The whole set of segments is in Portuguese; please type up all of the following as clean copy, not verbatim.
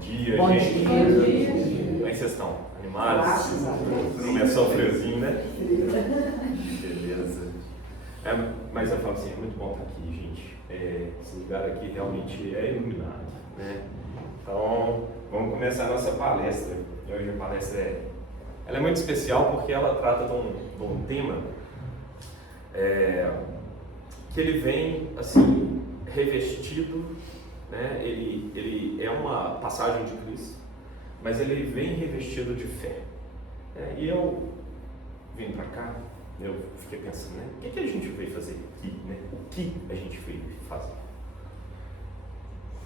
dia, Bom gente. dia. Como é que vocês estão? Animados? Graças a Deus. Começou o friozinho, né? Beleza. Mas eu falo assim, é muito bom estar aqui, gente. Esse lugar aqui realmente é iluminado, né? Então, vamos começar a nossa palestra. E hoje a palestra ela é muito especial porque ela trata de um tema que ele vem assim revestido, né? Ele é uma passagem de Cristo, mas ele vem revestido de fé. E eu vim para cá, eu fiquei pensando, né? O que a gente veio fazer aqui, né? O que a gente veio fazer?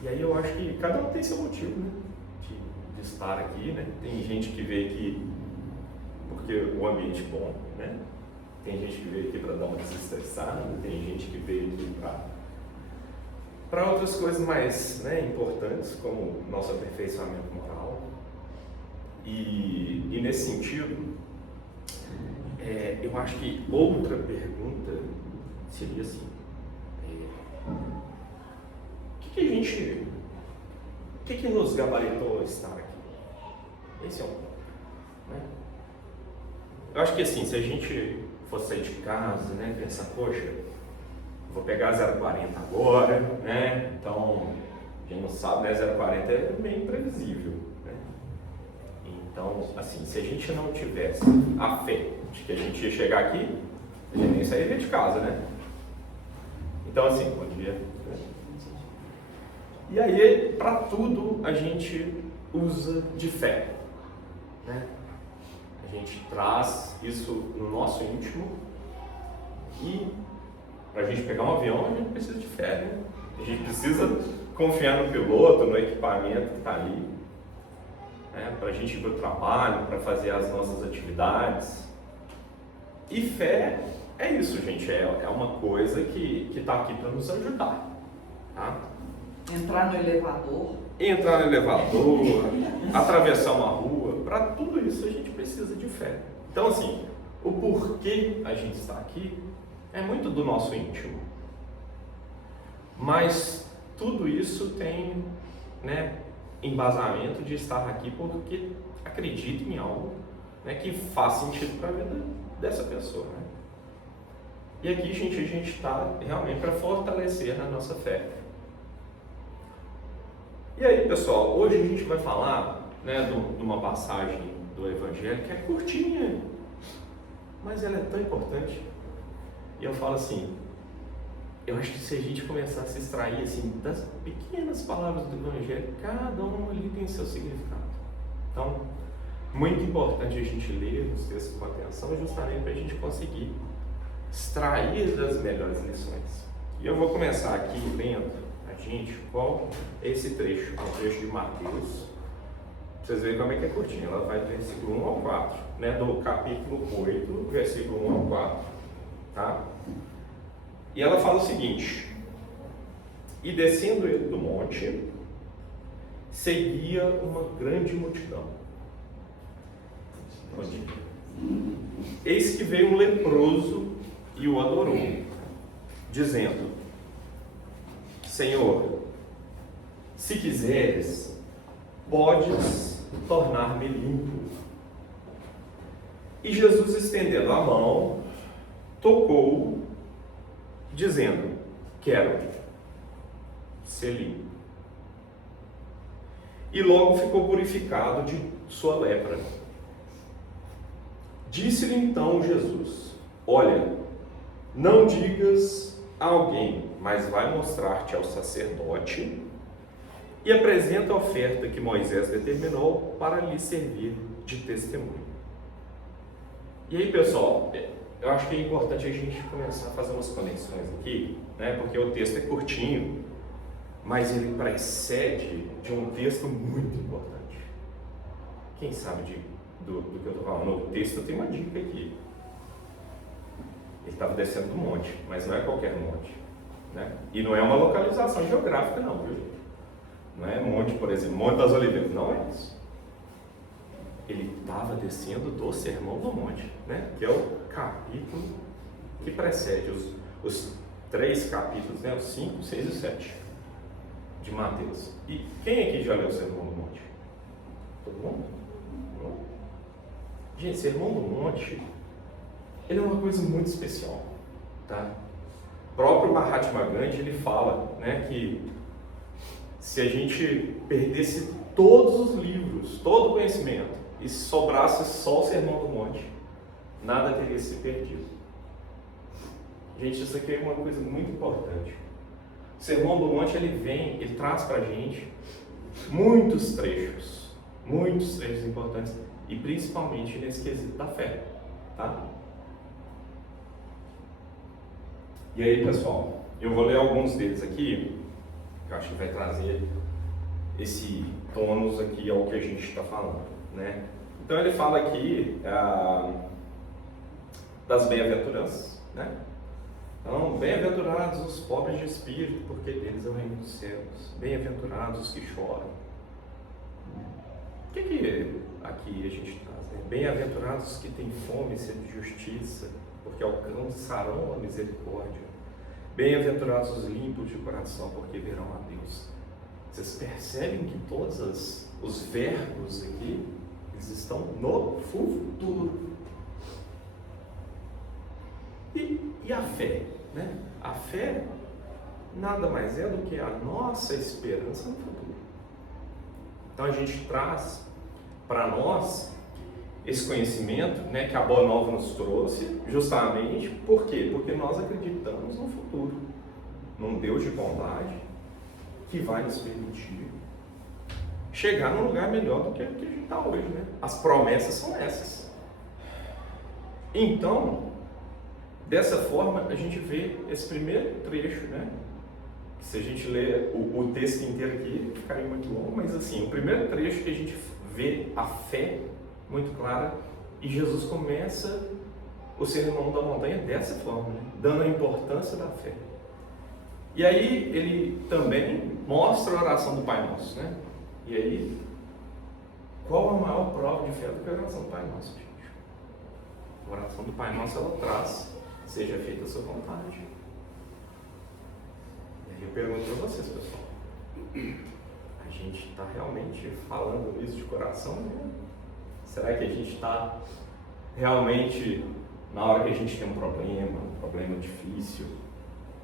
E aí eu acho que cada um tem seu motivo, né? De estar aqui, né? Tem gente que veio aqui porque o ambiente é bom, né? Tem gente que veio aqui para dar uma desestressada, tem gente que veio aqui para outras coisas mais, né, importantes, como nosso aperfeiçoamento moral. E nesse sentido, eu acho que outra pergunta seria assim: o que nos gabaritou a estar aqui? Esse é um ponto, né? Eu acho que assim, se a gente fosse sair de casa, né, pensar, poxa, vou pegar 0,40 agora, né? Então, quem não sabe, né, 0,40 é meio imprevisível, né? Então, assim, se a gente não tivesse a fé de que a gente ia chegar aqui, a gente nem sairia de casa, né? Então, assim, bom dia. E aí, para tudo, a gente usa de fé, né? A gente traz isso no nosso íntimo e para a gente pegar um avião, a gente precisa de fé, né? A gente precisa confiar no piloto, no equipamento que está ali, né? Para a gente ir para o trabalho, para fazer as nossas atividades. E fé é isso, gente, é uma coisa que está aqui para nos ajudar, tá? Entrar no elevador. Entrar no elevador, atravessar uma rua, para tudo isso a gente precisa de fé. Então, assim, o porquê a gente está aqui é muito do nosso íntimo. Mas tudo isso tem, né, embasamento de estar aqui porque acredita em algo, né, que faz sentido para a vida dessa pessoa, né? E aqui, gente, a gente está realmente para fortalecer a nossa fé. E aí, pessoal, hoje a gente vai falar, né, de uma passagem do Evangelho que é curtinha, mas ela é tão importante. E eu falo assim, eu acho que se a gente começar a se extrair assim, das pequenas palavras do Evangelho, cada uma ali tem seu significado. Então, muito importante a gente ler os textos com atenção, justamente para a gente conseguir extrair das melhores lições. E eu vou começar aqui lendo gente, qual é esse trecho? É um trecho de Mateus. Vocês verem como é que é curtinho. Ela vai do versículo 1 ao 4, né? Do capítulo 8, versículo 1 ao 4, tá? E ela fala o seguinte: e descendo ele do monte, seguia uma grande multidão. Eis que veio um leproso e o adorou, dizendo: Senhor, se quiseres, podes tornar-me limpo. E Jesus, estendendo a mão, tocou, dizendo: quero ser limpo. E logo ficou purificado de sua lepra. Disse-lhe então Jesus: olha, não digas a alguém, mas vai mostrar-te ao sacerdote e apresenta a oferta que Moisés determinou para lhe servir de testemunho. E aí, pessoal, eu acho que é importante a gente começar a fazer umas conexões aqui, né? Porque o texto é curtinho, mas ele precede de um texto muito importante. Quem sabe do que eu estou falando? O texto tem uma dica aqui. Ele estava descendo do monte, mas não é qualquer monte, né? E não é uma localização geográfica não, viu, gente? Não é monte, por exemplo, Monte das Oliveiras, não é isso. Ele estava descendo do Sermão do Monte, né? Que é o capítulo que precede os 3 capítulos, né? Os 5, 6 e 7. de Mateus. E quem aqui já leu o Sermão do Monte? Todo mundo? Não? Gente, Sermão do Monte, ele é uma coisa muito especial, tá? O próprio Mahatma Gandhi, ele fala, né, que se a gente perdesse todos os livros, todo o conhecimento, e sobrasse só o Sermão do Monte, nada teria se perdido. Gente, isso aqui é uma coisa muito importante. O Sermão do Monte, ele traz para a gente muitos trechos importantes, e principalmente nesse quesito da fé, tá? E aí, pessoal, eu vou ler alguns deles aqui, que eu acho que vai trazer esse tônus aqui ao que a gente está falando, né? Então ele fala aqui das bem-aventuranças, né? Então, bem-aventurados os pobres de espírito, porque deles é o reino dos céus. Bem-aventurados os que choram. O que aqui a gente traz, né? Bem-aventurados os que têm fome e sede de justiça, porque alcançarão a misericórdia. Bem-aventurados os limpos de coração, porque verão a Deus. Vocês percebem que todos os verbos aqui, eles estão no futuro. E a fé, né? A fé nada mais é do que a nossa esperança no futuro. Então a gente traz para nós esse conhecimento, né, que a Boa Nova nos trouxe, justamente por quê? Porque nós acreditamos no futuro, num Deus de bondade que vai nos permitir chegar num lugar melhor do que a gente está hoje, né? As promessas são essas. Então, dessa forma, a gente vê esse primeiro trecho, né? Se a gente ler o texto inteiro aqui, ficaria muito longo, mas assim, o primeiro trecho que a gente vê a fé muito clara, e Jesus começa o Sermão da Montanha dessa forma, né? Dando a importância da fé. E aí ele também mostra a oração do Pai Nosso, né? E aí, qual a maior prova de fé do que a oração do Pai Nosso, gente? A oração do Pai Nosso, ela traz: seja feita a sua vontade. E aí eu pergunto para vocês, pessoal, a gente está realmente falando isso de coração, né? Será que a gente está realmente, na hora que a gente tem um problema difícil,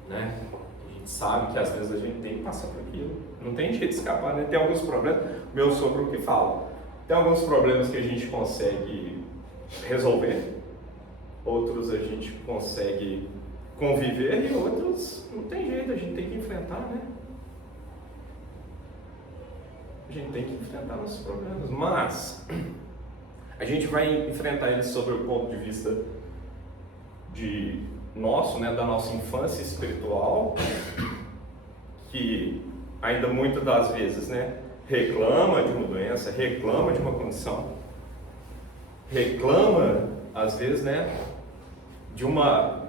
né? A gente sabe que às vezes a gente tem que passar por aquilo, não tem jeito de escapar, né? Tem alguns problemas, meu sogro que fala, tem alguns problemas que a gente consegue resolver, outros a gente consegue conviver e outros não tem jeito, a gente tem que enfrentar, né? A gente tem que enfrentar nossos problemas, mas a gente vai enfrentar eles sobre o ponto de vista né, da nossa infância espiritual, que ainda muitas das vezes, né, reclama de uma doença, reclama de uma condição, reclama às vezes, né, de uma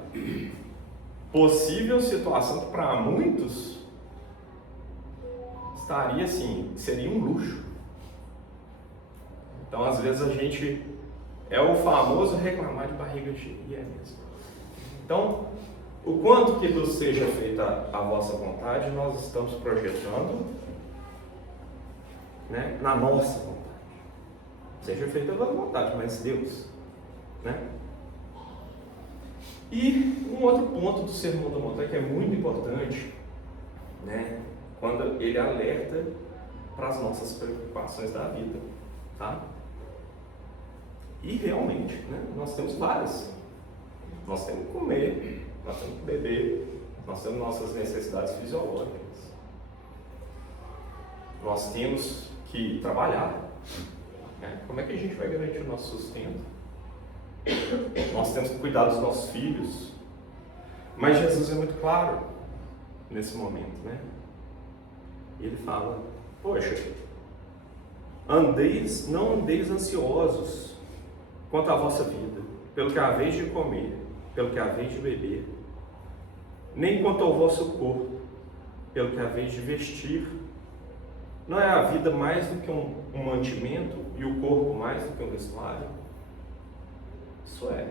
possível situação que para muitos estaria assim, seria um luxo. Então às vezes a gente é o famoso reclamar de barriga cheia, e é mesmo. Então, o quanto que Deus seja feita a vossa vontade, nós estamos projetando, né, na nossa vontade. Seja feita a vossa vontade, mas Deus, né? E um outro ponto do Sermão da Montanha que é muito importante, né, quando ele alerta para as nossas preocupações da vida, tá? E realmente, né, nós temos várias. Nós temos que comer, nós temos que beber, nós temos nossas necessidades fisiológicas. Nós temos que trabalhar, né? Como é que a gente vai garantir o nosso sustento? Nós temos que cuidar dos nossos filhos. Mas Jesus é muito claro nesse momento, né? Ele fala: poxa, não andeis ansiosos quanto à vossa vida, pelo que haveis de comer, pelo que haveis de beber, nem quanto ao vosso corpo, pelo que haveis de vestir. Não é a vida mais do que um mantimento e o corpo mais do que um vestuário? Isso é,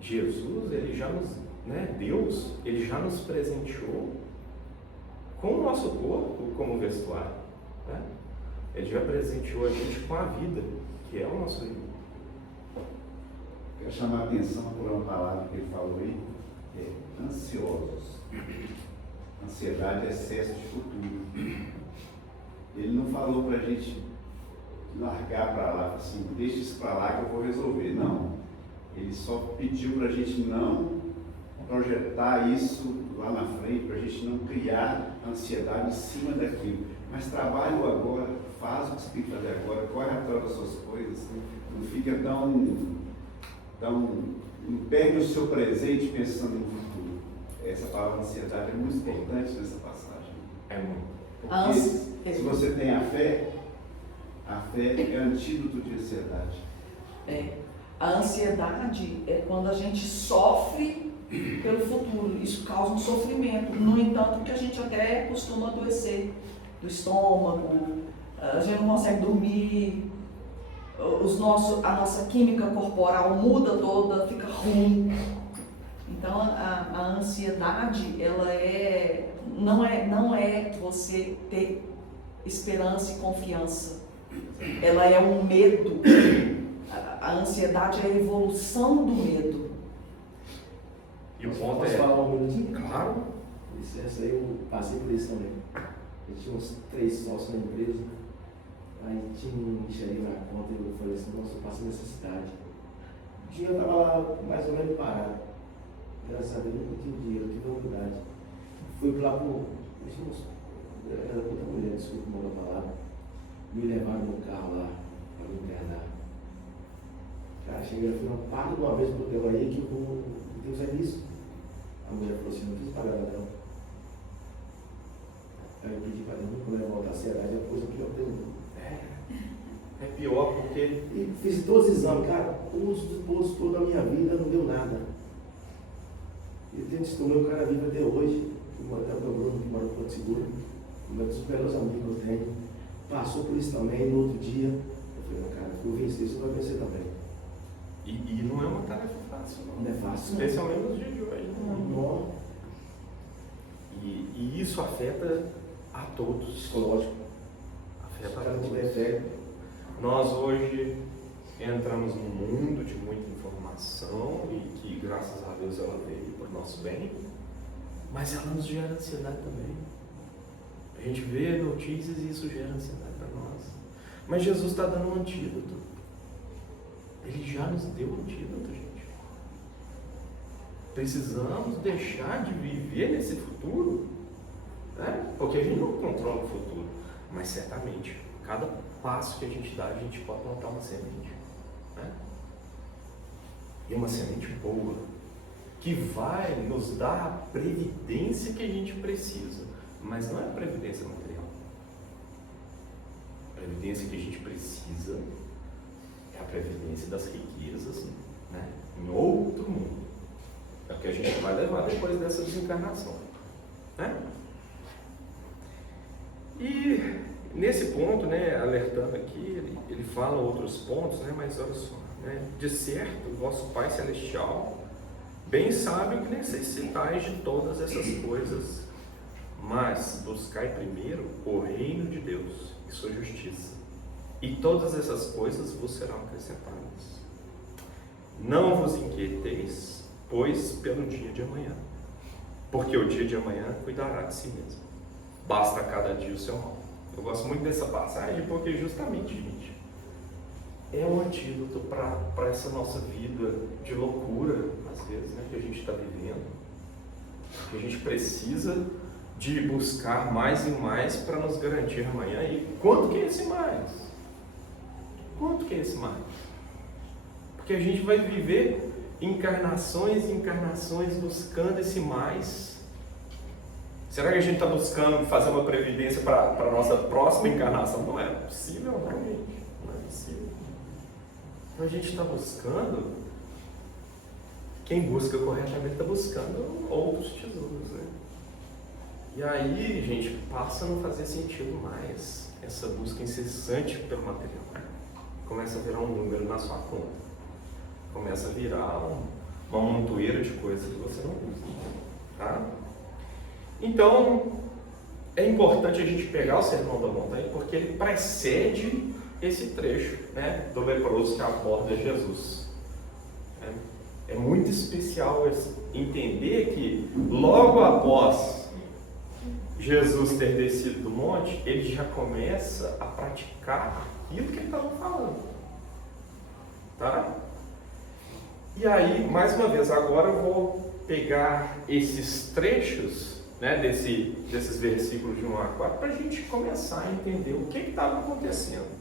Jesus, ele já nos, né, Deus, ele já nos presenteou com o nosso corpo como vestuário. Né? Ele já presenteou a gente com a vida, que é o nosso livro. Quero chamar a atenção por uma palavra que ele falou aí, que é ansiosos. Ansiedade é excesso de futuro. Ele não falou para a gente largar para lá, assim, deixa isso para lá que eu vou resolver. Não. Ele só pediu para a gente não projetar isso lá na frente, para a gente não criar ansiedade em cima daquilo. Mas trabalhe agora, faz o que você tem que fazer agora, corre atrás das suas coisas, não fica não perde o seu presente pensando no futuro. Essa palavra ansiedade é muito importante nessa passagem. É muito. Porque se você tem a fé é antídoto de ansiedade. A ansiedade é quando a gente sofre pelo futuro. Isso causa um sofrimento. No entanto, que a gente até costuma adoecer do estômago, a gente não consegue dormir, a nossa química corporal muda toda, fica ruim. Então a ansiedade, ela não é você ter esperança e confiança. Ela é um medo. A ansiedade é a evolução do medo. E o ponto Posso falar um minutinho? Claro. Licença aí, eu passei por isso também. Eu tinha uns 3 sócios na empresa, aí tinha um lixaria na conta e eu falei assim, nossa, eu passo necessidade. O dinheiro estava lá mais ou menos parado. Graças a Deus eu não tinha dinheiro, eu tive novidade. Fui lá pro. Era outra mulher, desculpa mal a palavra. Me levaram no carro lá para me internar. Cara, cheguei e falei, para de uma vez pro hotel aí que Deus é nisso. A mulher falou assim, não fiz pagar não. Aí eu pedi para Deus, não levar da ansiedade, depois eu queria ter É pior porque... E fiz todos os exames, cara, toda a minha vida não deu nada. E eu testemunho, o cara vive até hoje, até o meu Bruno, que mora no Porto Seguro, um dos melhores amigos que eu tenho, passou por isso também, no outro dia, eu falei, não, cara, eu venci, você vai vencer também. E não é uma tarefa fácil, não. Não é fácil. Especialmente nos dias de hoje. Não. E isso afeta a todos. Psicológico. Afeta O a cara todos. tiver fé. Nós hoje entramos num mundo de muita informação e que, graças a Deus, ela veio para o nosso bem, mas ela nos gera ansiedade também. A gente vê notícias e isso gera ansiedade para nós. Mas Jesus está dando um antídoto. Ele já nos deu um antídoto, gente. Precisamos deixar de viver nesse futuro, né? Porque a gente não controla o futuro, mas certamente, cada passo que a gente dá, a gente pode plantar uma semente, né? E uma semente boa, que vai nos dar a previdência que a gente precisa, mas não é a previdência material. A previdência que a gente precisa é a previdência das riquezas, né? Em outro mundo. É o que a gente vai levar depois dessa desencarnação, né? E nesse ponto, né, alertando aqui, ele fala outros pontos, né, mas olha só, né, de certo, o vosso Pai Celestial bem sabe o que necessitais de todas essas coisas, mas buscai primeiro o reino de Deus e sua justiça, e todas essas coisas vos serão acrescentadas. Não vos inquieteis, pois, pelo dia de amanhã, porque o dia de amanhã cuidará de si mesmo. Basta cada dia o seu mal. Eu gosto muito dessa passagem porque justamente, gente, é um antídoto para essa nossa vida de loucura, às vezes, né, que a gente está vivendo, que a gente precisa de buscar mais e mais para nos garantir amanhã. E quanto que é esse mais? Quanto que é esse mais? Porque a gente vai viver encarnações e encarnações buscando esse mais. Será que a gente está buscando fazer uma previdência para a nossa próxima encarnação? Não é possível, não, gente. Não é possível. Então a gente está buscando, quem busca corretamente está buscando outros tesouros, né? E aí, gente, passa a não fazer sentido mais essa busca incessante pelo material. Começa a virar um número na sua conta. Começa a virar uma montoeira de coisas que você não usa, tá? Então, é importante a gente pegar o Sermão da Montanha porque ele precede esse trecho, né, do leproso que aborda Jesus. É muito especial entender que logo após Jesus ter descido do monte, ele já começa a praticar aquilo que ele estava falando. Tá? E aí, mais uma vez, agora eu vou pegar esses trechos, né, desses versículos de 1 a 4 para a gente começar a entender o que estava acontecendo.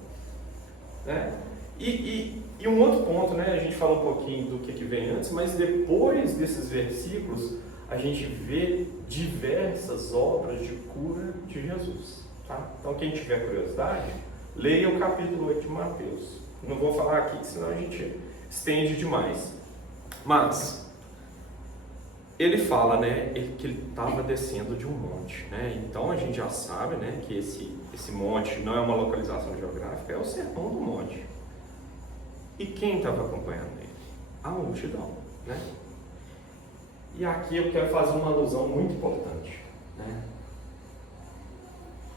Né? E um outro ponto, né, a gente falou um pouquinho do que vem antes, mas depois desses versículos a gente vê diversas obras de cura de Jesus. Tá? Então quem tiver curiosidade, leia o capítulo 8 de Mateus. Não vou falar aqui, senão a gente estende demais. Mas ele fala, né, que ele estava descendo de um monte, né? Então a gente já sabe, né, que esse monte não é uma localização geográfica, é o Sermão do Monte. E quem estava acompanhando ele? A multidão, né? E aqui eu quero fazer uma alusão muito importante, né?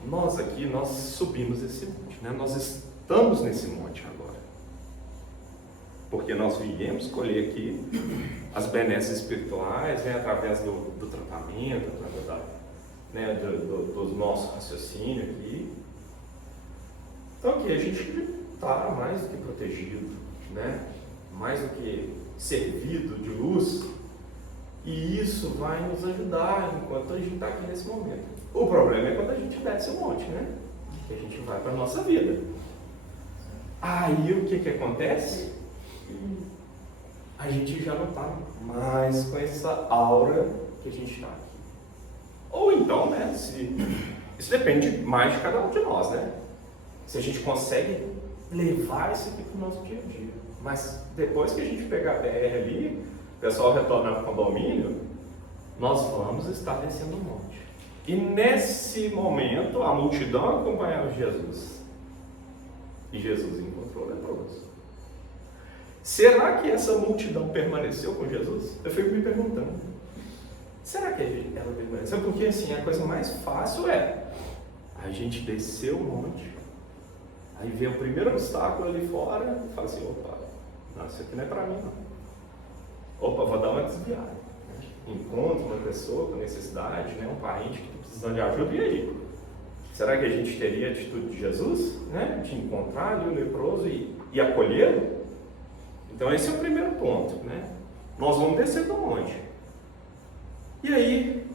Nós subimos esse monte, né? Nós estamos nesse monte agora. Porque nós viemos colher aqui as benesses espirituais, né, através do tratamento, através do nosso raciocínio aqui. Então aqui a gente está mais do que protegido, né? Mais do que servido de luz, e isso vai nos ajudar enquanto a gente está aqui nesse momento. O problema é quando a gente desce o monte, né? Que a gente vai para a nossa vida. Aí o que acontece? A gente já não está mais com essa aura que a gente está aqui. Ou então, né? Isso depende mais de cada um de nós, né? Se a gente consegue levar isso aqui para o nosso dia a dia. Mas depois que a gente pegar a BR ali, o pessoal retornar para o condomínio, nós vamos estar descendo o monte. E nesse momento, a multidão acompanhava Jesus. E Jesus encontrou o leproso. Será que essa multidão permaneceu com Jesus? Eu fico me perguntando. Será que ela permaneceu? Porque assim, a coisa mais fácil é a gente descer o monte, aí vê o primeiro obstáculo ali fora e fala assim, opa, não, isso aqui não é para mim não. Opa, vou dar uma desviada. Encontro uma pessoa com necessidade, né, um parente que está precisando de ajuda, e aí? Será que a gente teria a atitude de Jesus, né, de encontrar ali o leproso e acolhê-lo? Então esse é o primeiro ponto, né? Nós vamos descer do monte. E aí,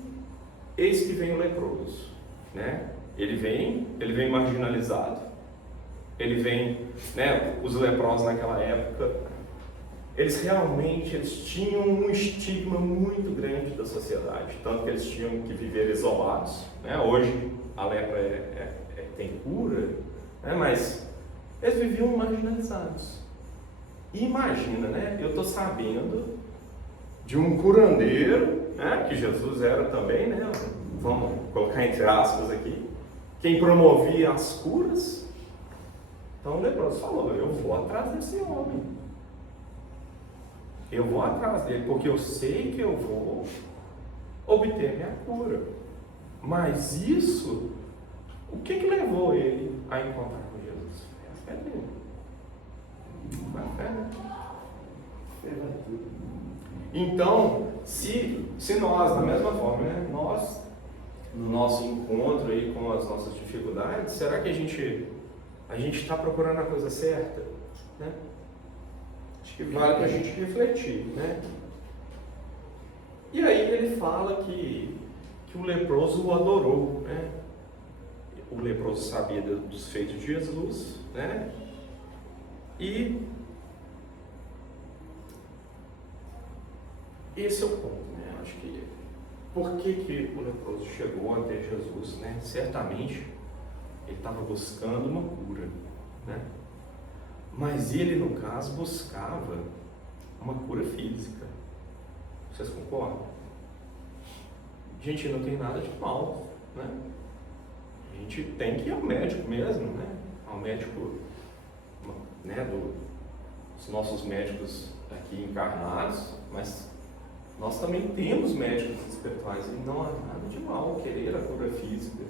eis que vem o leproso, né? Ele vem marginalizado. Ele vem, né, os leprosos naquela época, eles tinham um estigma muito grande da sociedade, tanto que eles tinham que viver isolados, né? Hoje a lepra tem cura, né? Mas eles viviam marginalizados. E imagina, né? Eu estou sabendo de um curandeiro, né? Que Jesus era também, né? Vamos colocar entre aspas aqui, quem promovia as curas. Então o leproso falou, eu vou atrás desse homem. Eu vou atrás dele, porque eu sei que eu vou obter minha cura. Mas isso, o que levou ele a encontrar com Jesus? Foi a fé dele. Foi a fé, né? Então, se nós, da mesma forma, né, nós, no nosso encontro aí com as nossas dificuldades, será que a gente está procurando a coisa certa? Né? Acho que vale para a gente refletir, né? E aí ele fala que o leproso o adorou, né? O leproso sabia dos feitos de Jesus, né? E esse é o ponto, né? Acho que por que o leproso chegou até Jesus, né? Certamente ele estava buscando uma cura, né? Mas ele, no caso, buscava uma cura física. Vocês concordam? Gente, não tem nada de mal, né? A gente tem que ir ao médico mesmo, né? Ao médico, né? Dos nossos médicos aqui encarnados, mas nós também temos médicos espirituais e não há nada de mal querer a cura física,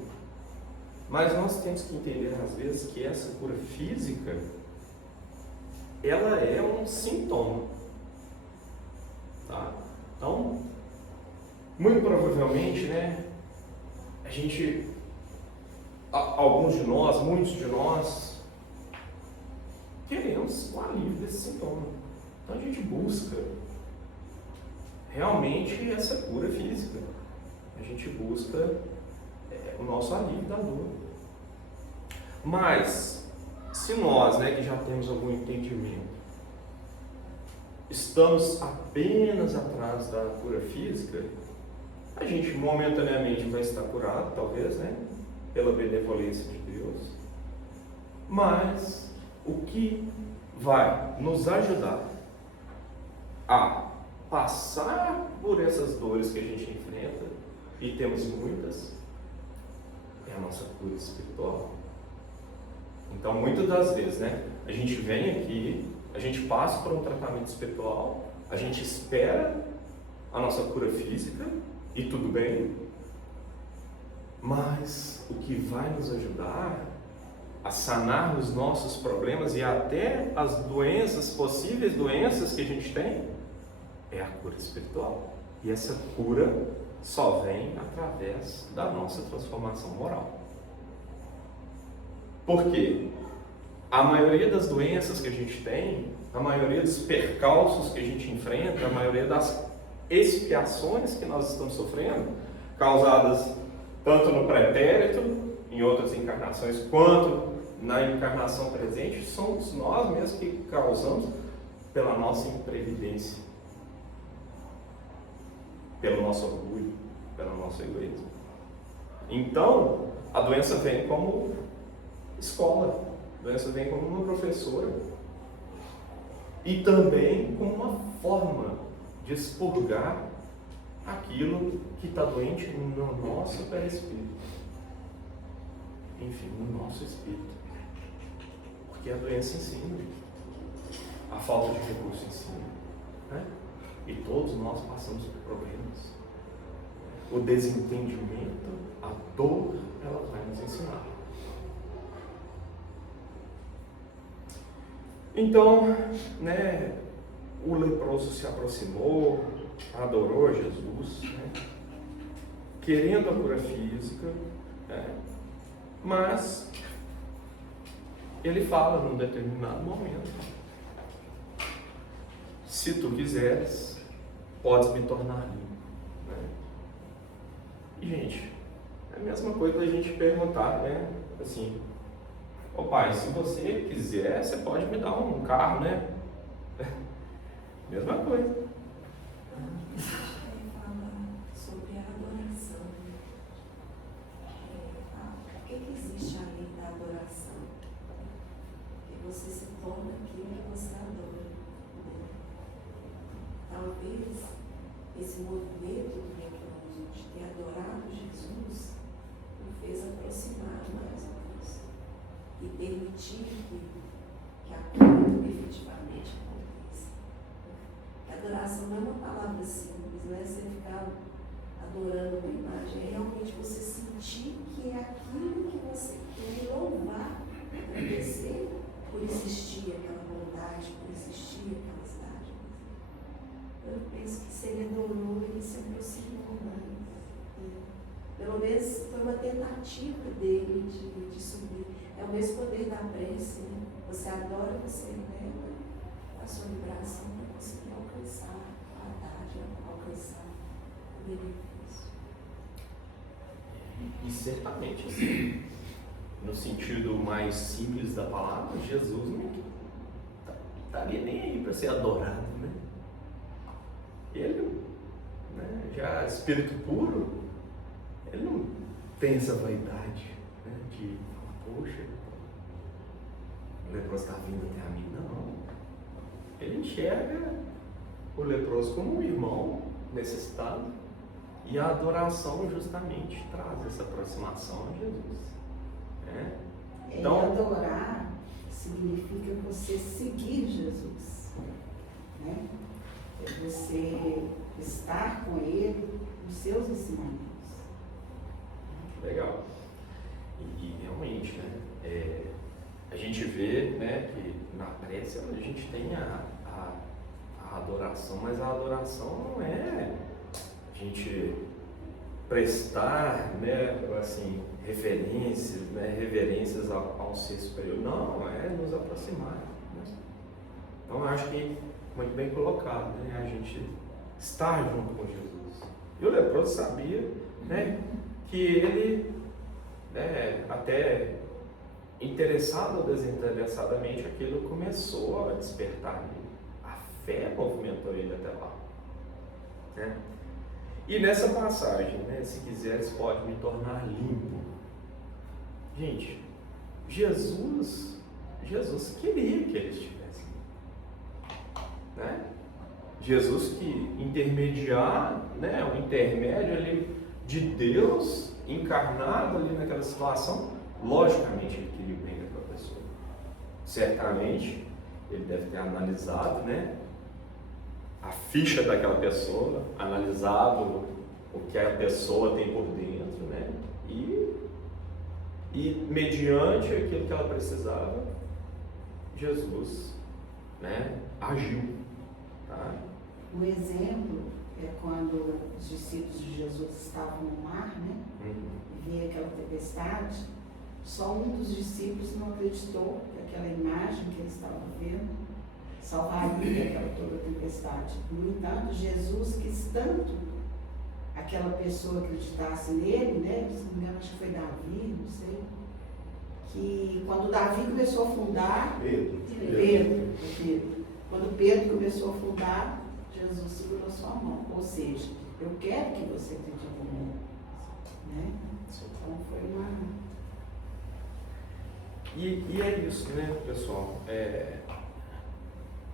Mas nós temos que entender, às vezes, que essa cura física, ela é um sintoma. Tá? Então, muito provavelmente, né, a gente, alguns de nós, muitos de nós, queremos o alívio desse sintoma. Então a gente busca realmente essa cura física. A gente busca o nosso alívio da dor. Mas, se nós, né, que já temos algum entendimento, estamos apenas atrás da cura física, a gente momentaneamente vai estar curado, talvez, né, pela benevolência de Deus. Mas o que vai nos ajudar a passar por essas dores que a gente enfrenta, e temos muitas, é a nossa cura espiritual. Então, muitas das vezes, né, a gente vem aqui, a gente passa por um tratamento espiritual, a gente espera a nossa cura física, e tudo bem, mas o que vai nos ajudar a sanar os nossos problemas e até as doenças, possíveis doenças que a gente tem, é a cura espiritual. E essa cura só vem através da nossa transformação moral. Por quê? A maioria das doenças que a gente tem, a maioria dos percalços que a gente enfrenta, a maioria das expiações que nós estamos sofrendo, causadas tanto no pretérito, em outras encarnações, quanto na encarnação presente, somos nós mesmos que causamos pela nossa imprevidência, pelo nosso orgulho, pelo nosso egoísmo. Então, a doença vem como escola, a doença vem como uma professora e também como uma forma de expurgar aquilo que está doente no nosso perispírito, enfim, no nosso espírito, porque a doença ensina, a falta de recurso ensina, né? E todos nós passamos por problemas. O desentendimento, a dor, ela vai nos ensinar. Então, né, o leproso se aproximou, adorou Jesus, né, querendo a cura física, né, mas ele fala num determinado momento: se tu quiseres, podes me tornar limpo. Né? E, gente, é a mesma coisa da gente perguntar, né? Assim, ô pai, se você quiser, você pode me dar um carro, né? Mesma coisa. Fala sobre a adoração. Por que existe a lei da adoração? Porque você se torna aquilo que você adora. Talvez esse movimento do leproso de ter adorado Jesus o fez aproximar mais a Deus e permitir que a cura efetivamente aconteça. A adoração não é uma palavra simples, não é você ficar adorando uma imagem, é realmente você sentir que é aquilo que você quer louvar, agradecer por existir aquela bondade, por existir aquela cidade. Eu penso que se ele adorou, ele se aproximou mais. Pelo menos foi uma tentativa dele de subir. É o mesmo poder da prece, né? Você adora, você eleva a sua vibração para conseguir alcançar a dádiva, alcançar o benefício. E certamente, assim, no sentido mais simples da palavra, Jesus não estaria nem aí para ser adorado, né? Ele, né, já espírito puro, ele não tem essa vaidade, né, de falar, poxa, o leproso está vindo até a mim. Não. Ele enxerga o leproso como um irmão necessitado, e a adoração justamente traz essa aproximação a Jesus. Né? Então, adorar significa você seguir Jesus, né? É você estar com Ele nos seus ensinamentos. legal. E realmente, né, a gente vê, né, que na prece a gente tem a adoração, mas a adoração não é a gente prestar, né, assim, reverências ao ser superior. Não, é nos aproximar. Né? Então, eu acho que muito bem colocado, né, a gente estar junto com Jesus. E o leproso sabia, né, que ele, né, até interessado ou desinteressadamente, aquilo começou a despertar nele. A fé movimentou ele até lá. Né? E nessa passagem, né, se quiseres, pode me tornar limpo. Gente, Jesus queria que ele estivesse limpo. Né? Jesus que intermediar, né, o intermédio ali de Deus encarnado ali naquela situação, logicamente ele queria o bem daquela pessoa. Certamente ele deve ter analisado, né, a ficha daquela pessoa, analisado o que a pessoa tem por dentro, né, e mediante aquilo que ela precisava, Jesus, né, agiu. Tá? O exemplo é quando os discípulos de Jesus estavam no mar, né? E veio aquela tempestade, só um dos discípulos não acreditou que aquela imagem que eles estavam vendo salvaria aquela toda tempestade. No entanto, Jesus quis tanto aquela pessoa acreditasse nele, né? Se não me engano, acho que foi Davi, não sei, que quando Davi começou a afundar, Pedro. Quando Pedro começou a afundar, Jesus segurou sua mão. Ou seja, eu quero que você acredite comigo. Né? Então foi uma... E é isso, né, pessoal?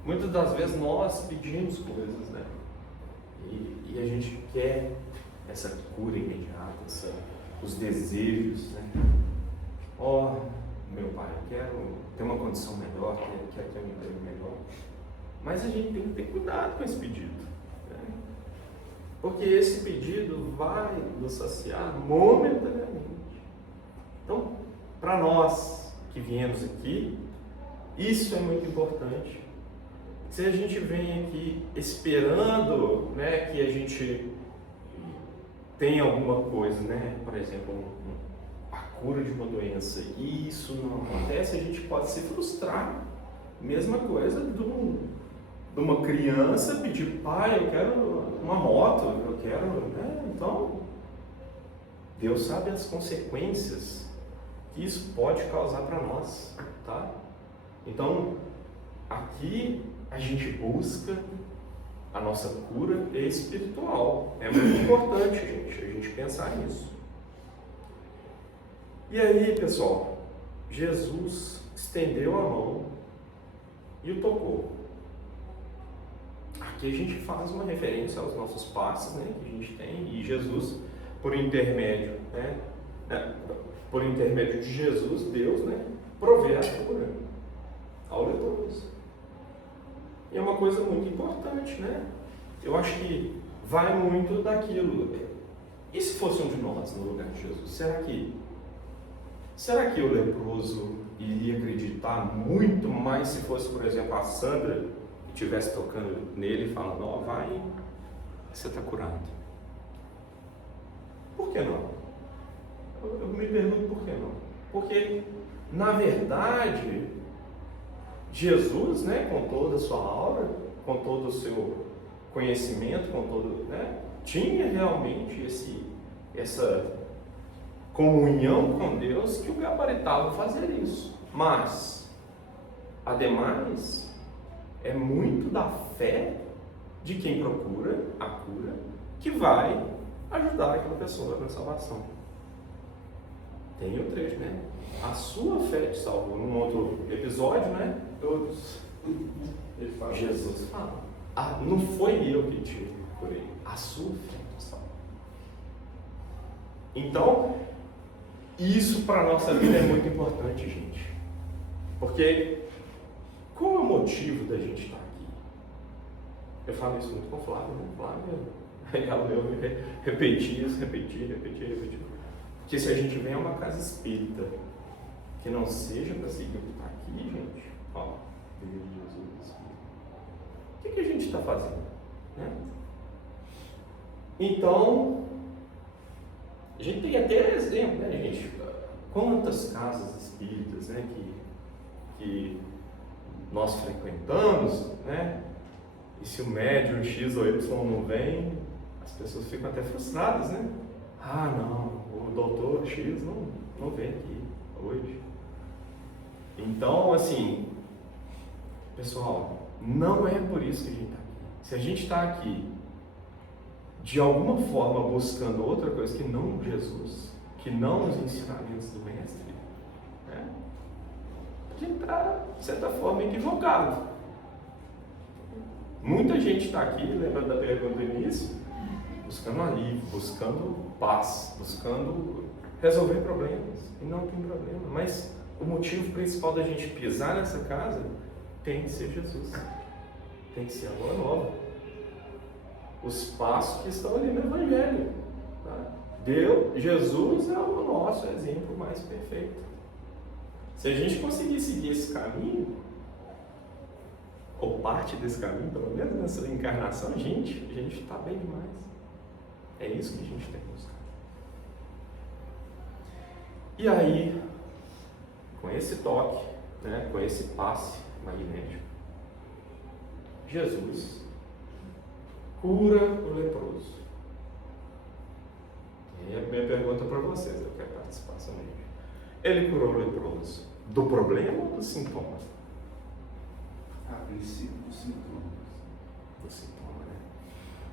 Muitas das vezes nós pedimos coisas, né? E a gente quer essa cura imediata, os desejos, né? Meu pai, eu quero ter uma condição melhor, quero ter um emprego melhor. Mas a gente tem que ter cuidado com esse pedido, né? Porque esse pedido vai nos saciar momentaneamente. Então, para nós que viemos aqui, isso é muito importante. Se a gente vem aqui esperando, né, que a gente tenha alguma coisa, né, por exemplo, a cura de uma doença, e isso não acontece, a gente pode se frustrar. Mesma coisa de uma criança pedir, pai, eu quero uma moto, eu quero, né? Então, Deus sabe as consequências que isso pode causar para nós, tá? Então, aqui a gente busca a nossa cura espiritual. É muito importante, gente, a gente pensar nisso. E aí, pessoal, Jesus estendeu a mão e o tocou. Aqui a gente faz uma referência aos nossos passos, né, que a gente tem, e Jesus, por intermédio, né, por intermédio de Jesus, Deus, né, provê a cura ao leproso. E é uma coisa muito importante, né? Eu acho que vai muito daquilo. E se fosse um de nós no lugar de Jesus? Será que o leproso iria acreditar muito mais se fosse, por exemplo, a Sandra e estivesse tocando nele e falando, ó, vai, você está curado? Por que não? Eu me pergunto por que não. Porque, na verdade, Jesus, né, com toda a sua aura, com todo o seu conhecimento, com todo, né, tinha realmente essa comunhão com Deus que o gabaritava fazer isso. Mas, ademais, é muito da fé de quem procura a cura que vai ajudar aquela pessoa na salvação. Tem o trecho, né? A sua fé te salvou. Num outro episódio, né? Ele fala, Jesus fala: não foi eu que te curei, a sua fé te salvou. Então, isso para a nossa vida é muito importante, gente. Porque qual é o motivo da gente estar aqui? Eu falo isso muito com o Flávio, né? Flávio, ela eu repetir isso, repetir. Porque se a gente vem a uma casa espírita que não seja para seguir o que está aqui, gente, ó, Deus, Jesus, o que a gente está fazendo? Né? Então, a gente tem até exemplo, né, gente? Quantas casas espíritas, né, que nós frequentamos, né? E se o médium X ou Y não vem, as pessoas ficam até frustradas, né? Ah, não, o doutor X não vem aqui hoje. Então, assim, pessoal, não é por isso que a gente está aqui. Se a gente está aqui de alguma forma buscando outra coisa que não Jesus, que não os ensinamentos do Mestre, né? A gente está, de certa forma, equivocado. Muita gente está aqui, lembra da pergunta do início, buscando alívio, buscando paz, buscando resolver problemas. E não tem problema. Mas o motivo principal da gente pisar nessa casa tem que ser Jesus. Tem que ser a boa nova. Os passos que estão ali no Evangelho. Tá? Jesus é o nosso exemplo mais perfeito. Se a gente conseguir seguir esse caminho, ou parte desse caminho, pelo menos nessa encarnação, a gente está bem demais. É isso que a gente tem que buscar. E aí, com esse toque, né, com esse passe magnético, Jesus cura o leproso. E a minha pergunta para vocês, eu quero participação aí. Ele curou o leproso do problema ou do sintoma? A princípio, dos sintomas. Do sintoma, né?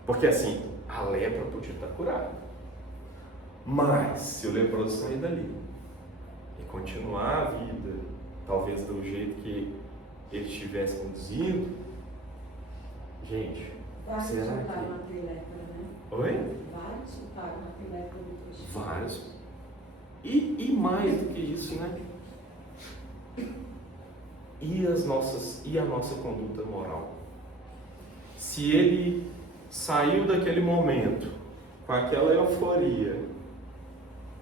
Porque assim, a lepra podia estar curada. Mas, se o leproso sair dali e continuar a vida, talvez do jeito que ele estivesse conduzindo, gente, Vários será voltaram que... a ter lepra, né? Oi? Vários voltaram a ter lepra depois. Vários. E mais do que isso, né? E a nossa conduta moral? Se ele saiu daquele momento com aquela euforia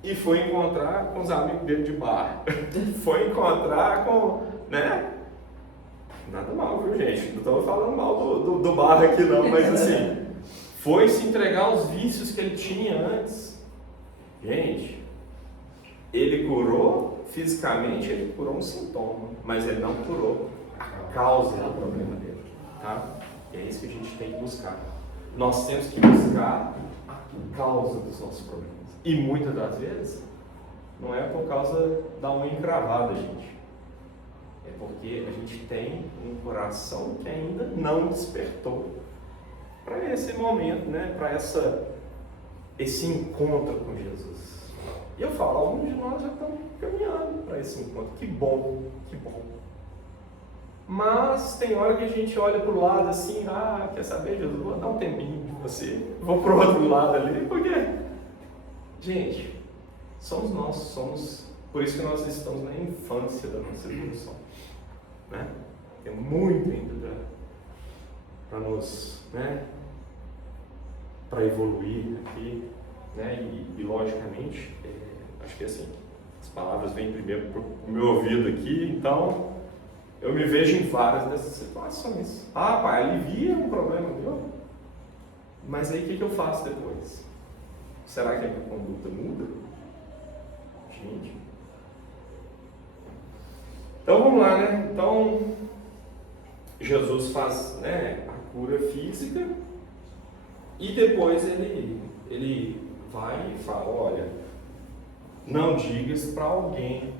e foi encontrar com os amigos dele de bar, foi encontrar com, né? Nada mal, viu, gente? Não estou falando mal do bar aqui não, mas assim, foi se entregar aos vícios que ele tinha antes. Gente, ele curou fisicamente, ele curou um sintoma, mas ele não curou a causa do problema dele, tá? E é isso que a gente tem que buscar. Nós temos que buscar a causa dos nossos problemas. E muitas das vezes, não é por causa da unha encravada, gente. É porque a gente tem um coração que ainda não despertou para esse momento, né? Para esse encontro com Jesus. E eu falo, alguns de nós já estão caminhando para esse encontro. Que bom, que bom. Mas tem hora que a gente olha para o lado assim, quer saber, Jesus, vou dar um tempinho de você, vou para o outro lado ali, porque, gente, somos nós, por isso que nós estamos na infância da nossa evolução, né? Tem muito ainda para nos, né, para evoluir aqui, né? E logicamente, acho que assim, as palavras vêm primeiro para o meu ouvido aqui, então eu me vejo em várias dessas situações. Pai, alivia um problema meu, mas aí o que eu faço depois? Será que a minha conduta muda? Gente. Então vamos lá, né? Então, Jesus faz, né, a cura física e depois ele vai e fala, olha, não digas para alguém.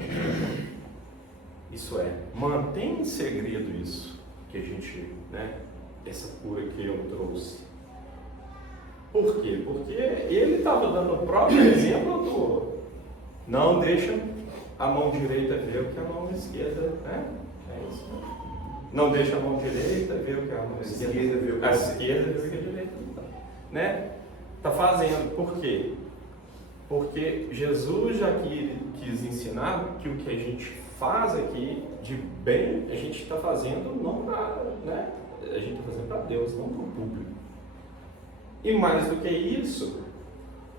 Isso é, mantém em segredo isso que a gente, né, essa cura que eu trouxe. Por quê? Porque ele estava dando o próprio exemplo do não deixa a mão direita ver o que a mão esquerda, né? É isso. Não deixa a mão direita ver o que a mão esquerda vê, a esquerda vê o que a direita, né? Tá fazendo. Por quê? Porque Jesus já quis ensinar que o que a gente faz aqui de bem, a gente está fazendo não para, né? A gente está fazendo para Deus, não para o público. E mais do que isso,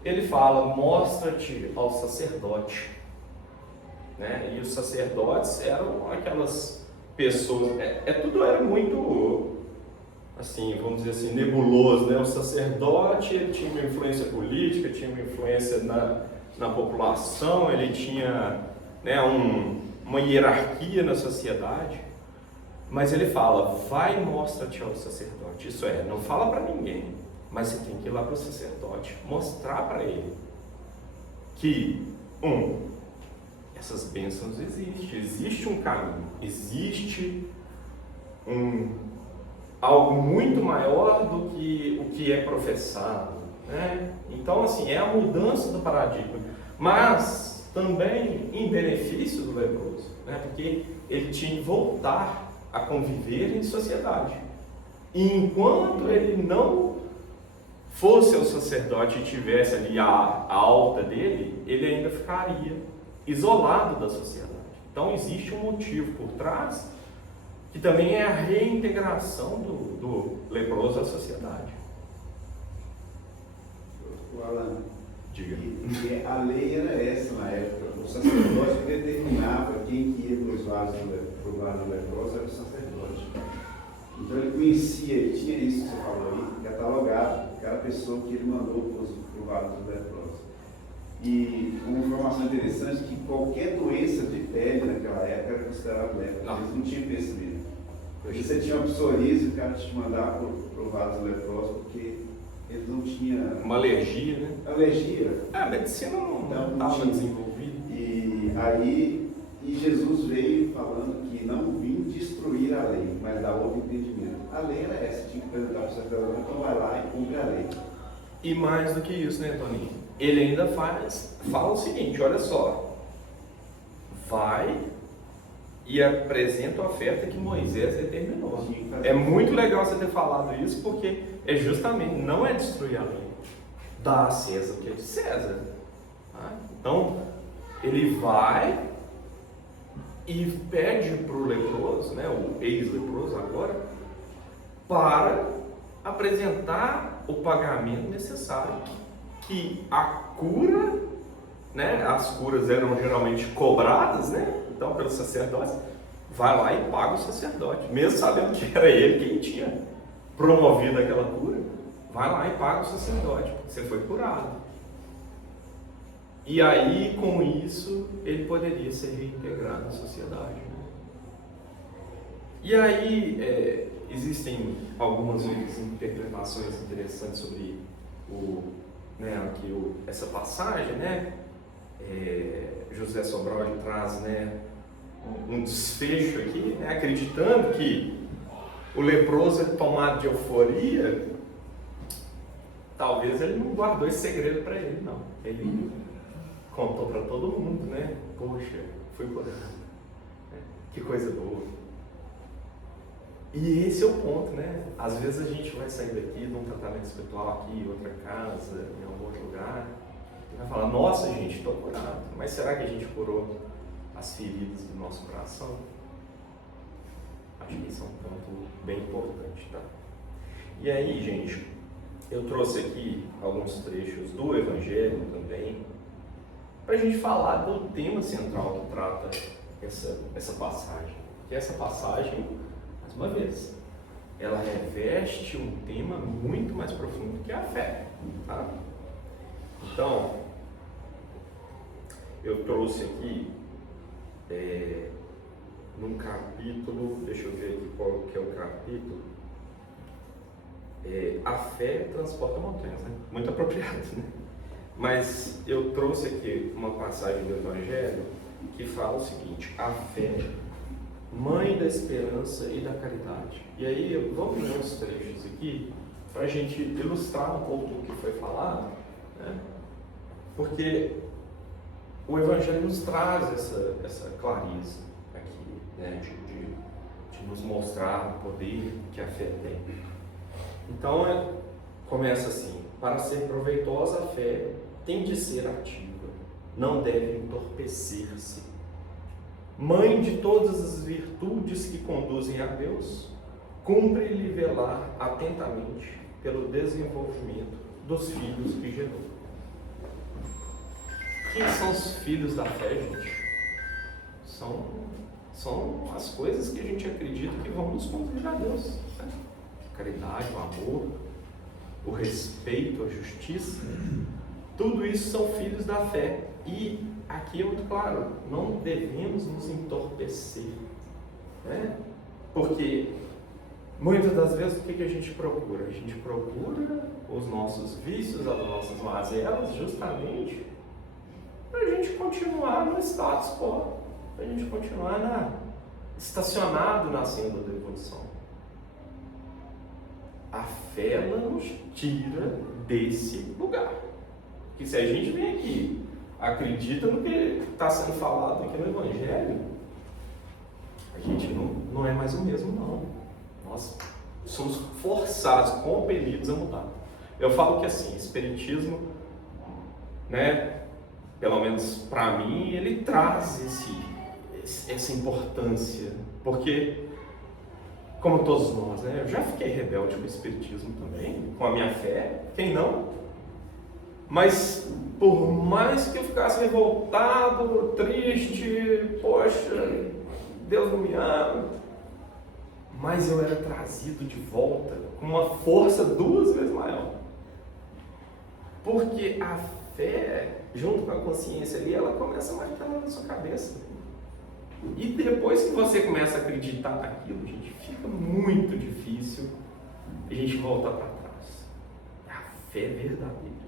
ele fala, mostra-te ao sacerdote. Né? E os sacerdotes eram aquelas pessoas, tudo era muito, assim, vamos dizer assim, nebuloso, né? O sacerdote, ele tinha uma influência política, tinha uma influência na população, ele tinha, né, uma hierarquia na sociedade, mas ele fala, vai e mostra-te ao sacerdote, isso é, não fala para ninguém, mas você tem que ir lá para o sacerdote, mostrar para ele que, essas bênçãos existem, existe um caminho, existe algo muito maior do que o que é professado, né? Então, assim, é a mudança do paradigma, mas também em benefício do leproso, né? Porque ele tinha que voltar a conviver em sociedade. E enquanto ele não fosse o sacerdote e tivesse ali a alta dele, ele ainda ficaria isolado da sociedade. Então existe um motivo por trás, que também é a reintegração do leproso à sociedade. O Alan, Diga. e a lei era essa na época. O sacerdote determinava quem que ia para os vasos do leproso, era o sacerdote. Então ele conhecia, ele tinha isso que você falou aí, catalogado, cada pessoa que ele mandou para o vaso do leproso. E uma informação interessante é que qualquer doença de pele naquela época era considerada lepra. Eles não tinham conhecimento. Hoje você tinha uma psoríase, o cara te mandava para o vaso do leproso, porque eles não tinham... Uma alergia, né? Alergia. A medicina não estava tinha. desenvolvida. E aí, Jesus veio falando que não vim destruir a lei, mas dar outro entendimento. A lei era essa, tinha que perguntar para o sacerdote, então vai lá e cumpre a lei. E mais do que isso, né, Toninho? Ele ainda fala o seguinte, olha só, vai e apresenta a oferta que Moisés determinou. É muito legal você ter falado isso, porque é justamente, não é destruir a lei, dá a César o que é de César. Tá? Então, ele vai e pede para o leproso, né, o ex-leproso agora, para apresentar o pagamento necessário, que a cura, né, as curas eram geralmente cobradas, né, então pelo sacerdote, vai lá e paga o sacerdote, mesmo sabendo que era ele quem tinha promovido aquela cura, vai lá e paga o sacerdote, porque você foi curado. E aí, com isso, ele poderia ser reintegrado na sociedade. Né? E aí, existem algumas outras interpretações interessantes sobre essa passagem, né? José Sobral ele traz, né, um desfecho aqui, né, acreditando que o leproso é tomado de euforia. Talvez ele não guardou esse segredo para ele, não. Ele contou para todo mundo, né? Poxa, fui curado. Que coisa boa. E esse é o ponto, né? Às vezes a gente vai sair daqui de um tratamento espiritual aqui, em outra casa, em algum outro lugar, e vai falar, nossa gente, estou curado. Mas será que a gente curou as feridas do nosso coração? Acho que isso é um ponto bem importante, tá? E aí, gente, eu trouxe aqui alguns trechos do Evangelho também, para a gente falar do tema central que trata essa passagem. Que essa passagem, mais uma vez, ela reveste um tema muito mais profundo que a fé. Tá? Então, eu trouxe aqui num capítulo, deixa eu ver aqui qual que é o capítulo. A fé transporta montanhas, né? Muito apropriado, né? Mas eu trouxe aqui uma passagem do Evangelho que fala o seguinte: a fé, mãe da esperança e da caridade. E aí, vamos ler uns trechos aqui para a gente ilustrar um pouco do que foi falado, né? Porque o Evangelho nos traz essa clareza aqui, né? de nos mostrar o poder que a fé tem. Então, começa assim: para ser proveitosa a fé tem de ser ativa, não deve entorpecer-se. Mãe de todas as virtudes que conduzem a Deus, cumpre-lhe velar atentamente pelo desenvolvimento dos filhos que gerou. Quem são os filhos da fé, gente? São as coisas que a gente acredita que vão nos conduzir a Deus. Né? A caridade, o amor, o respeito, a justiça. Tudo isso são filhos da fé. E aqui é muito claro, não devemos nos entorpecer. Né? Porque muitas das vezes o que a gente procura? A gente procura os nossos vícios, as nossas mazelas, justamente para a gente continuar no status quo, para a gente continuar estacionado na senda da evolução. A fé, ela nos tira desse lugar. Porque se a gente vem aqui, acredita no que está sendo falado aqui no Evangelho, a gente não é mais o mesmo, não. Nós somos forçados, compelidos a mudar. Eu falo que assim, Espiritismo, né, pelo menos para mim, ele traz essa importância, porque, como todos nós, né, eu já fiquei rebelde com o Espiritismo também, com a minha fé, quem não? Mas, por mais que eu ficasse revoltado, triste, poxa, Deus não me ama, mas eu era trazido de volta com uma força 2 vezes maior. Porque a fé, junto com a consciência ali, ela começa a marcar na sua cabeça. E depois que você começa a acreditar naquilo, gente, fica muito difícil a gente voltar para trás. A fé é verdadeira.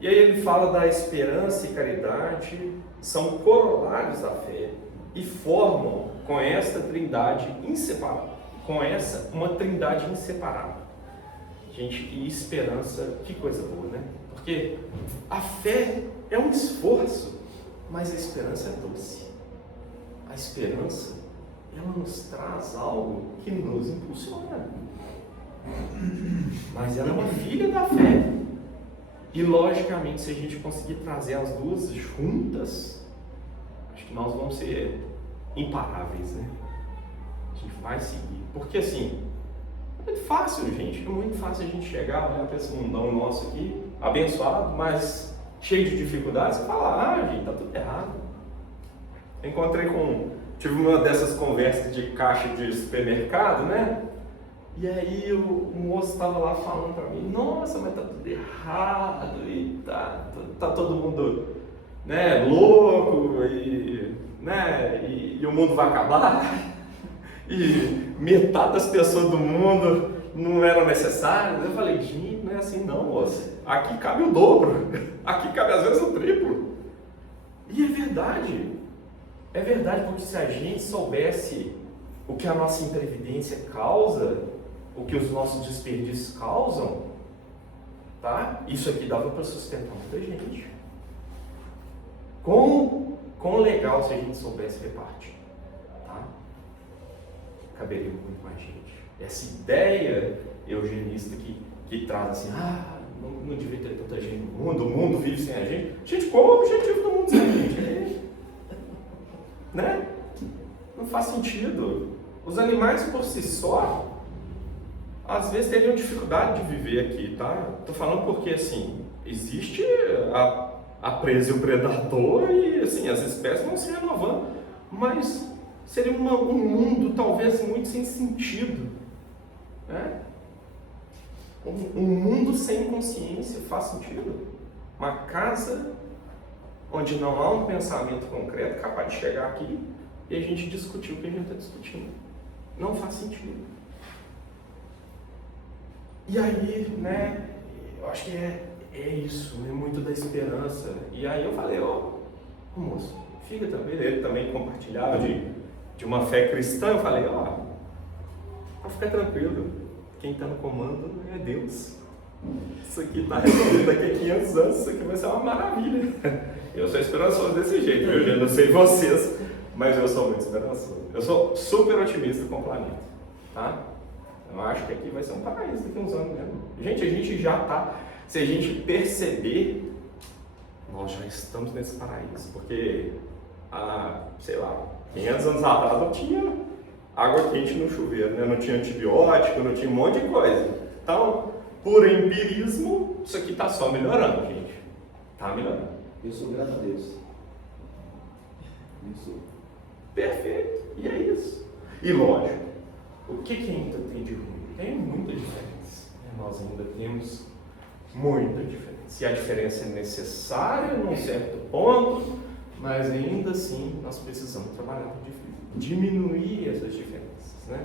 E aí ele fala da esperança e caridade, são corolários da fé e formam com esta trindade inseparável. Uma trindade inseparável. Gente, e esperança, que coisa boa, né? Porque a fé é um esforço, mas a esperança é doce. A esperança, ela nos traz algo que nos impulsiona. Mas ela é uma filha da fé. E logicamente, se a gente conseguir trazer as duas juntas, acho que nós vamos ser imparáveis, né? A gente vai seguir. Porque assim, é muito fácil, gente. É muito fácil a gente chegar, olhar para esse mundão nosso aqui, abençoado, mas cheio de dificuldades, e falar, gente, tá tudo errado. Tive uma dessas conversas de caixa de supermercado, né? E aí o moço estava lá falando para mim, nossa, mas tá tudo errado, e tá todo mundo, né, louco, e o mundo vai acabar, e metade das pessoas do mundo não eram necessárias. Eu falei, gente, não é assim não, moço. Aqui cabe o dobro, aqui cabe às vezes o triplo. E é verdade, porque se a gente soubesse o que a nossa imprevidência causa, o que os nossos desperdícios causam, tá? Isso aqui dava para sustentar muita gente. Quão legal se a gente soubesse repartir, tá? Caberia muito mais gente. Essa ideia eugenista que traz assim, não devia ter tanta gente no mundo, o mundo vive sem a gente. Gente, qual é o objetivo do mundo sem a gente? Né? Não faz sentido. Os animais por si só, às vezes teriam dificuldade de viver aqui, tá? Tô falando porque, assim, existe a presa e o predador e, assim, as espécies vão se renovando, mas seria um mundo, talvez, muito sem sentido, né? Um mundo sem consciência faz sentido? Uma casa onde não há um pensamento concreto capaz de chegar aqui e a gente discutir o que a gente está discutindo. Não faz sentido. E aí, né, eu acho que é isso, é muito da esperança. E aí eu falei, moço, fica também, ele também compartilhava de uma fé cristã. Eu falei, pode ficar tranquilo, quem está no comando é Deus. Isso aqui está resolvido daqui a 500 anos, isso aqui vai ser uma maravilha. Eu sou esperançoso desse jeito, eu não sei vocês, mas eu sou muito esperançoso. Eu sou super otimista com o planeta, tá? Eu acho que aqui vai ser um paraíso daqui a uns anos mesmo. Gente, a gente já está, se a gente perceber, nós já estamos nesse paraíso, porque há, 500 anos atrás não tinha água quente no chuveiro, né? Não tinha antibiótico, não tinha um monte de coisa. Então, por empirismo, isso aqui está só melhorando, gente. Está melhorando. Eu sou grato a Deus. Eu sou. Perfeito. E é isso. E lógico, o que ainda tem de ruim? Tem muita diferença. Nós ainda temos muita diferença. E a diferença é necessária num certo ponto, mas ainda assim nós precisamos trabalhar para diminuir essas diferenças, né?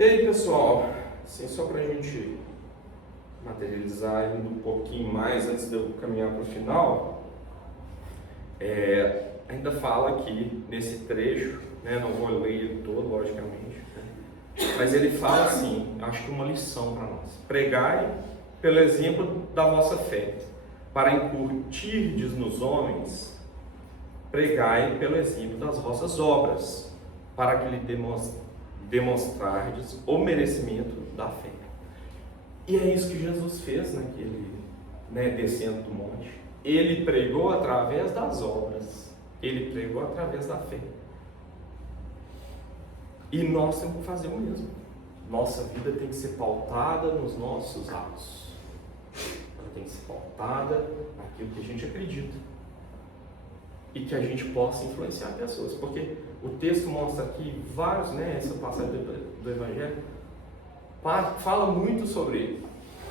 E aí, pessoal, assim, só para a gente materializar ainda um pouquinho mais antes de eu caminhar para o final, ainda fala aqui nesse trecho, né, não vou ler ele todo, logicamente, né, mas ele fala assim, acho que uma lição para nós: pregai pelo exemplo da vossa fé, para incutirdes nos homens, pregai pelo exemplo das vossas obras, para que lhe demonstrardes o merecimento da fé. E é isso que Jesus fez naquele, né, descendo do monte. Ele pregou através das obras, ele pregou através da fé. E nós temos que fazer o mesmo. Nossa vida tem que ser pautada nos nossos atos. Ela tem que ser pautada naquilo que a gente acredita. E que a gente possa influenciar pessoas. Porque o texto mostra aqui vários, né, essa passagem do Evangelho, fala muito sobre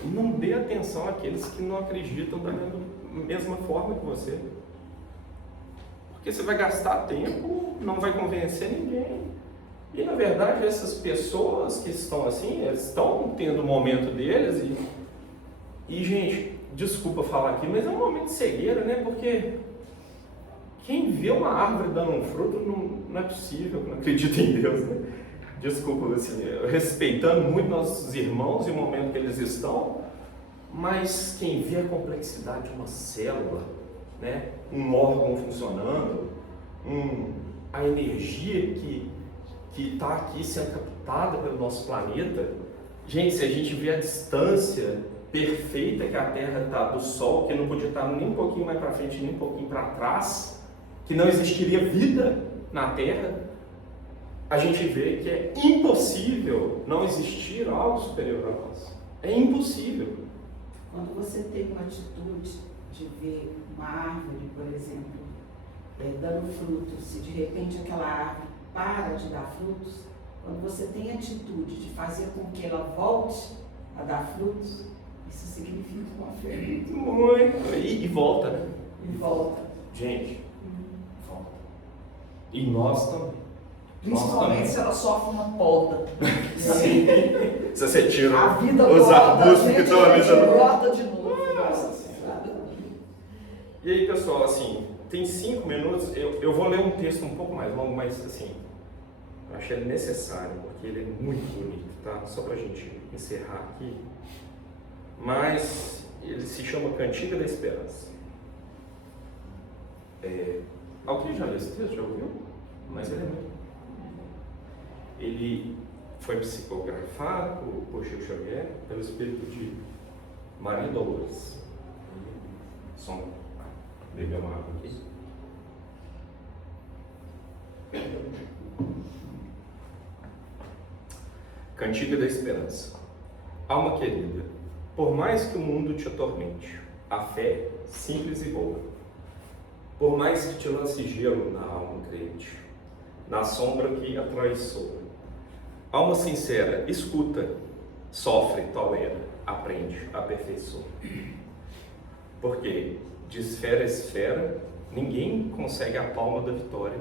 não dê atenção àqueles que não acreditam da mesma forma que você. Porque você vai gastar tempo, não vai convencer ninguém. E na verdade essas pessoas que estão assim, eles estão tendo o momento deles e gente, desculpa falar aqui, mas é um momento de cegueira, né? Porque quem vê uma árvore dando um fruto não é possível, não acredita em Deus, né? Desculpa, assim, respeitando muito nossos irmãos e o momento que eles estão, mas quem vê a complexidade de uma célula, né? Um órgão funcionando, a energia que está aqui sendo captada pelo nosso planeta, gente, se a gente vê a distância perfeita que a Terra está do Sol, que não podia estar nem um pouquinho mais para frente, nem um pouquinho para trás, que não existiria vida na Terra, a gente vê que é impossível não existir algo superior a nós. É impossível. Quando você tem uma atitude de ver uma árvore, por exemplo, dando frutos, se de repente aquela árvore para de dar frutos, quando você tem a atitude de fazer com que ela volte a dar frutos, isso significa uma fé muito. E volta, né? E volta. Gente, volta. E nós também. Principalmente se ela sofre uma poda. Sim. Se você tira A vida os volta, arbustos a que gente estão ali também. brota de novo. Nossa Senhora. E aí, pessoal, assim, tem 5 minutos. Eu vou ler um texto um pouco mais longo, mas assim, eu achei ele necessário, porque ele é muito bonito, tá? Só pra gente encerrar aqui. Mas ele se chama Cantiga da Esperança. Alguém já leu esse texto? Já ouviu? Mas ele é muito. Ele foi psicografado por Chico Xavier pelo espírito de Maria Dolores. Só beber uma água aqui. Cantiga da Esperança. Alma querida, por mais que o mundo te atormente, a fé simples e boa, por mais que te lance gelo na alma crente, na sombra que a traiçoa, alma sincera, escuta, sofre, tolera, aprende, aperfeiçoa. Porque de esfera a esfera, ninguém consegue a palma da vitória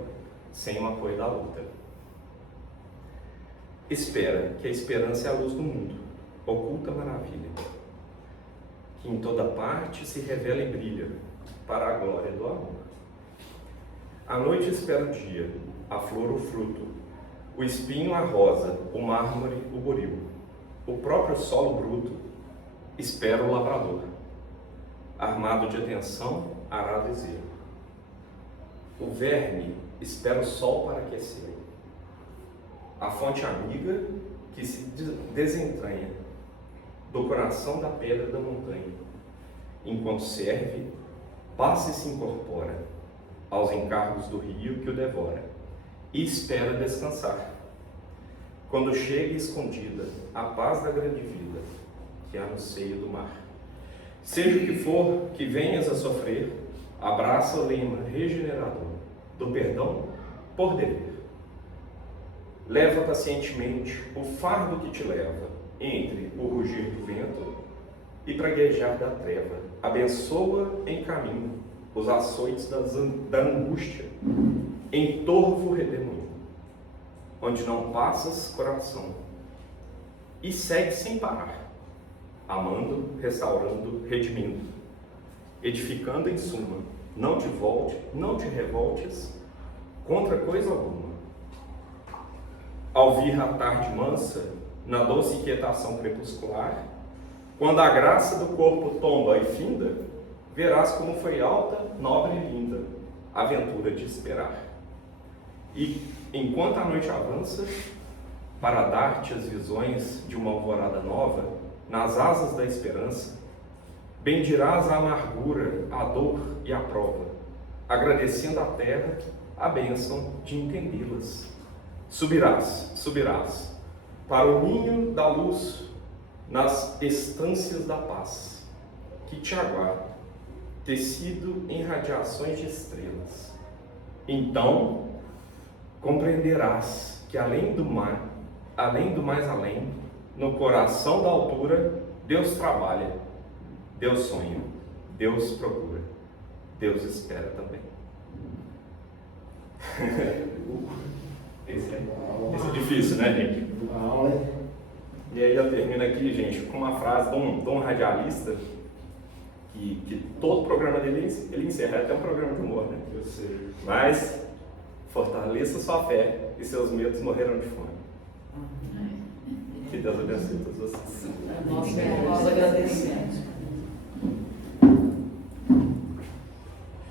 sem o apoio da luta. Espera, que a esperança é a luz do mundo, oculta maravilha, que em toda parte se revela e brilha, para a glória do amor. A noite espera o dia, a flor o fruto, o espinho a rosa, o mármore o buril, o próprio solo bruto espera o lavrador, armado de atenção, arado e zelo. O verme espera o sol para aquecer, a fonte amiga que se desentranha do coração da pedra da montanha, enquanto serve, passa e se incorpora aos encargos do rio que o devora, e espera descansar. Quando chega escondida a paz da grande vida que há no seio do mar. Seja o que for que venhas a sofrer, abraça o lema regenerador do perdão por dever. Leva pacientemente o fardo que te leva entre o rugir do vento e praguejar da treva. Abençoa em caminho os açoites da angústia, em torvo redemoinho, onde não passas coração, e segue sem parar, amando, restaurando, redimindo, edificando em suma. Não te revoltes contra coisa alguma. Ao vir a tarde mansa, na doce inquietação crepuscular, quando a graça do corpo tomba e finda, verás como foi alta, nobre e linda a aventura de esperar. E enquanto a noite avança, para dar-te as visões de uma alvorada nova, nas asas da esperança, bendirás a amargura, a dor e a prova, agradecendo à terra a bênção de entendê-las. Subirás para o ninho da luz nas estâncias da paz, que te aguarda, tecido em radiações de estrelas. Então compreenderás que além do mais além, no coração da altura, Deus trabalha, Deus sonha, Deus procura, Deus espera também. Esse é difícil, né, gente? E aí eu termino aqui, gente, com uma frase de um radialista que todo o programa dele ele encerra, até um programa de humor, né? Eu sei. Mas fortaleça sua fé e seus medos morrerão de fome. Que Deus abençoe todos vocês. Nós agradecemos.